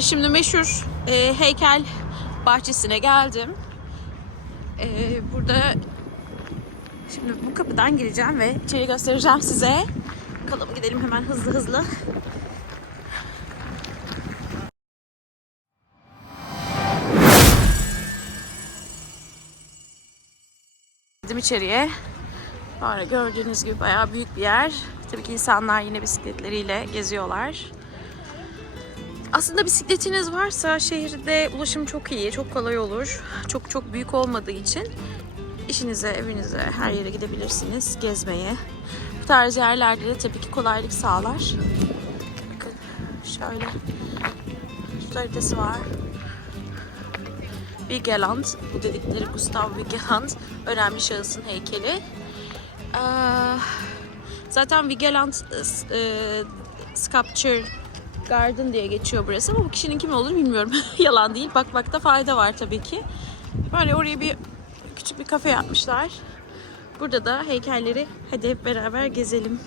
Şimdi meşhur e, heykel bahçesine geldim. E, burada şimdi bu kapıdan gireceğim ve içeri göstereceğim size. Bakalım gidelim hemen hızlı hızlı. Girdim içeriye. Böyle gördüğünüz gibi bayağı büyük bir yer. Tabii ki insanlar yine bisikletleriyle geziyorlar. Aslında bisikletiniz varsa şehirde ulaşım çok iyi, çok kolay olur. Çok çok büyük olmadığı için işinize, evinize, her yere gidebilirsiniz gezmeye. Bu tarz yerlerde de tabii ki kolaylık sağlar. Bakın şöyle haritası var. Vigeland, bu dedikleri Gustav Vigeland, önemli şahısın heykeli. Ee, zaten Vigeland e, Sculpture Garden diye geçiyor burası ama bu kişinin kim olur bilmiyorum. Yalan değil. Bakmakta fayda var tabii ki. Böyle oraya bir küçük bir kafe yapmışlar. Burada da heykelleri hadi hep beraber gezelim.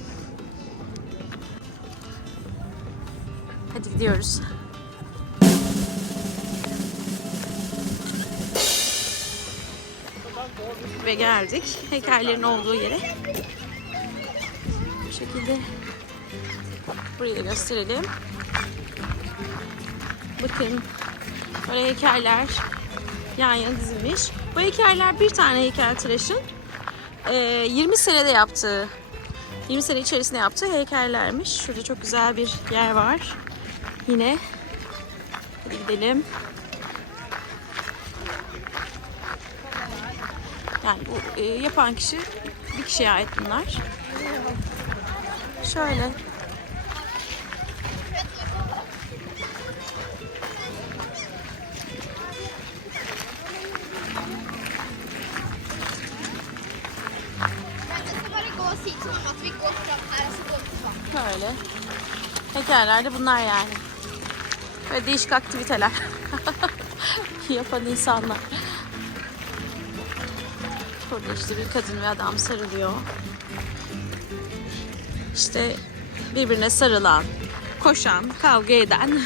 Hadi gidiyoruz. Ve geldik heykellerin olduğu yere. Bu şekilde burayı da gösterelim. Bakın böyle heykeller yan yana dizilmiş. Bu heykeller bir tane heykeltıraşın e, 20 senede yaptığı 20 sene içerisinde yaptığı heykellermiş. Şurada çok güzel bir yer var. Yine hadi gidelim. Yani bu e, yapan kişi bir kişiye ait bunlar. Şöyle Böyle. Heykeller de bunlar yani. Böyle değişik aktiviteler. Yapan insanlar. Burada işte bir kadın ve adam sarılıyor. İşte birbirine sarılan, koşan, kavga eden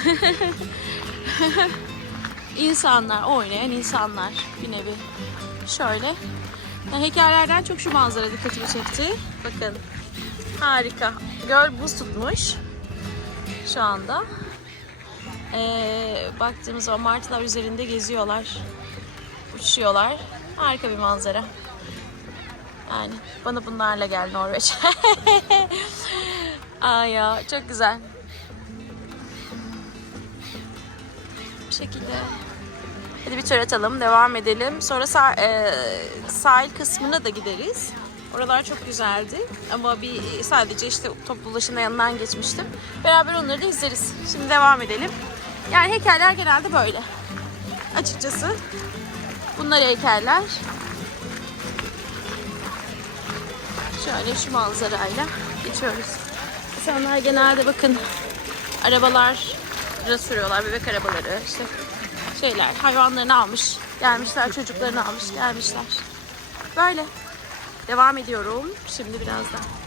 insanlar, oynayan insanlar bir nevi. Şöyle. Yani heykellerden çok şu manzara dikkatimi çekti. Bakın. Harika. Göl buz tutmuş. Şu anda. Ee, baktığımız zaman martılar üzerinde geziyorlar. Uçuyorlar. Harika bir manzara. Yani bana bunlarla gel Norveç. Ay ya çok güzel. Bu şekilde. Hadi bir tur atalım, devam edelim. Sonra sah- e, sahil kısmına da gideriz. Oralar çok güzeldi ama bir sadece işte toplu ulaşımla yanından geçmiştim. Beraber onları da izleriz. Şimdi devam edelim. Yani heykeller genelde böyle. Açıkçası bunlar heykeller. Şöyle şu manzarayla geçiyoruz. İnsanlar genelde bakın arabalar sürüyorlar, bebek arabaları, işte şeyler, hayvanlarını almış, gelmişler, çocuklarını almış, gelmişler. Böyle. Devam ediyorum. Şimdi birazdan.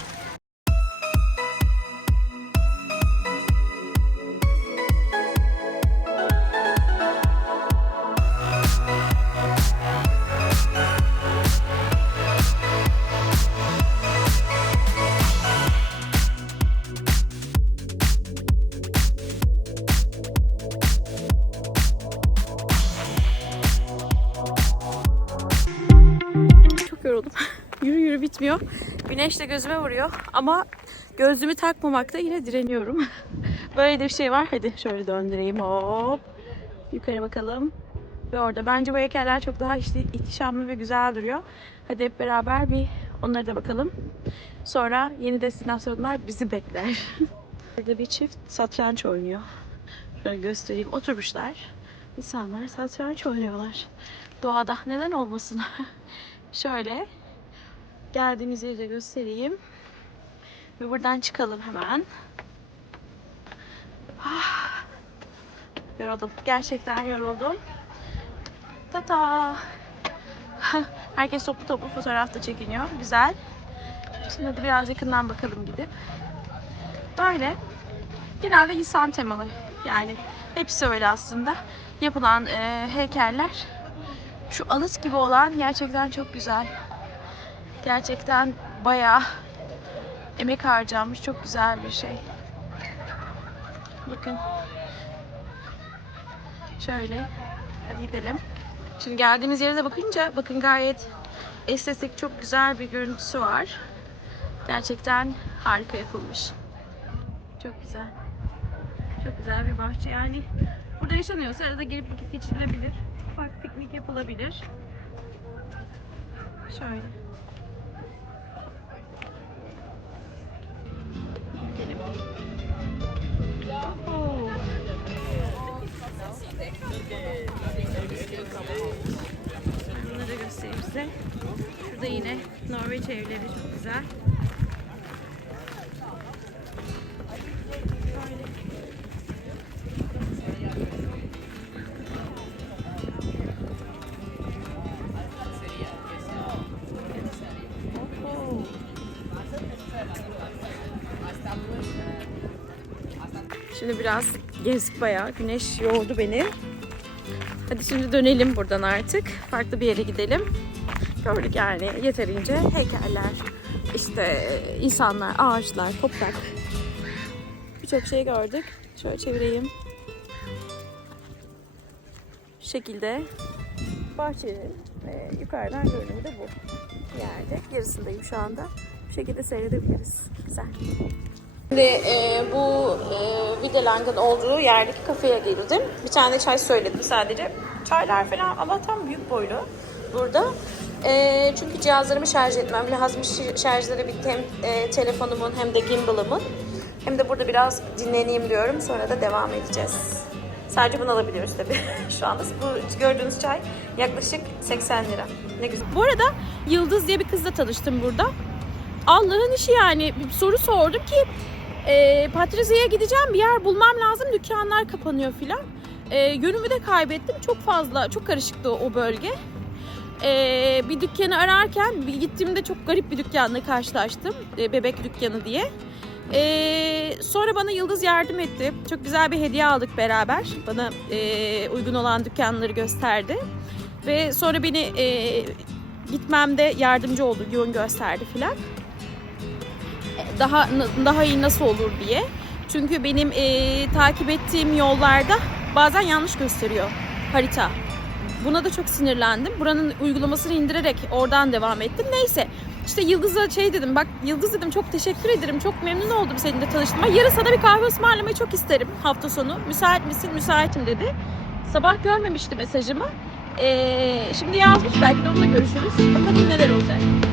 Bitmiyor. Güneş de gözüme vuruyor ama gözlüğümü takmamakta yine direniyorum. Böyle de bir şey var. Hadi şöyle döndüreyim. Hop. Yukarı bakalım. Ve orada bence bu heykeller çok daha işte ihtişamlı ve güzel duruyor. Hadi hep beraber bir onlara da bakalım. Sonra yeni destinasyonlar bizi bekler. Burada bir çift satranç oynuyor. Şöyle göstereyim. Oturmuşlar. İnsanlar satranç oynuyorlar. Doğada. Neden olmasın? Şöyle geldiğimiz yeri de göstereyim. Ve buradan çıkalım hemen. Ah, yoruldum. Gerçekten yoruldum. Tata. Herkes toplu toplu fotoğrafta çekiniyor. Güzel. Şimdi hadi biraz yakından bakalım gidip. Böyle. Genelde insan temalı. Yani Hepsi öyle aslında. Yapılan e, heykeller. Şu alıç gibi olan gerçekten çok güzel. Gerçekten bayağı emek harcanmış. Çok güzel bir şey. Bakın. Şöyle. Hadi gidelim. Şimdi geldiğimiz yere de bakınca bakın gayet estetik çok güzel bir görüntüsü var. Gerçekten harika yapılmış. Çok güzel. Çok güzel bir bahçe yani. Burada yaşanıyorsa arada gelip vakit geçirilebilir. Ufak piknik yapılabilir. Şöyle. Gidelim. Bunları da göstereyim size. Şurada yine Norveç evleri çok güzel. Şimdi biraz gezdik bayağı. Güneş yordu beni. Hadi şimdi dönelim buradan artık. Farklı bir yere gidelim. Gördük yani yeterince heykeller, işte insanlar, ağaçlar, toprak. Birçok şey gördük. Şöyle çevireyim. Şu şekilde bahçenin e, yukarıdan görünümü de bu yerde. Yarısındayım şu anda. Bu şekilde seyredebiliriz. Güzel. Şimdi e, bu e, Videlang'ın olduğu yerdeki kafeye girdim. Bir tane çay söyledim sadece. Çaylar falan Allah'tan büyük boylu burada. E, çünkü cihazlarımı şarj etmem lazım. Şarjları bitti hem e, telefonumun hem de gimbal'ımın. Hem de burada biraz dinleneyim diyorum. Sonra da devam edeceğiz. Sadece bunu alabiliyoruz tabii şu anda. Bu gördüğünüz çay yaklaşık 80 lira. Ne güzel. Bu arada Yıldız diye bir kızla tanıştım burada. Allah'ın işi yani bir soru sordum ki e, Patrizia'ya gideceğim bir yer bulmam lazım dükkanlar kapanıyor filan. E, yönümü de kaybettim çok fazla çok karışıktı o bölge. E, bir dükkanı ararken bir gittiğimde çok garip bir dükkanla karşılaştım e, bebek dükkanı diye. E, sonra bana Yıldız yardım etti. Çok güzel bir hediye aldık beraber. Bana e, uygun olan dükkanları gösterdi. Ve sonra beni e, gitmemde yardımcı oldu, yön gösterdi filan daha daha iyi nasıl olur diye. Çünkü benim e, takip ettiğim yollarda bazen yanlış gösteriyor harita. Buna da çok sinirlendim. Buranın uygulamasını indirerek oradan devam ettim. Neyse. İşte Yıldız'a şey dedim. Bak Yıldız dedim çok teşekkür ederim. Çok memnun oldum seninle tanıştığıma. Yarın sana bir kahve ısmarlamayı çok isterim hafta sonu. Müsait misin? Müsaitim dedi. Sabah görmemişti mesajımı. Ee, şimdi yazmış. Belki de onunla görüşürüz. Bakalım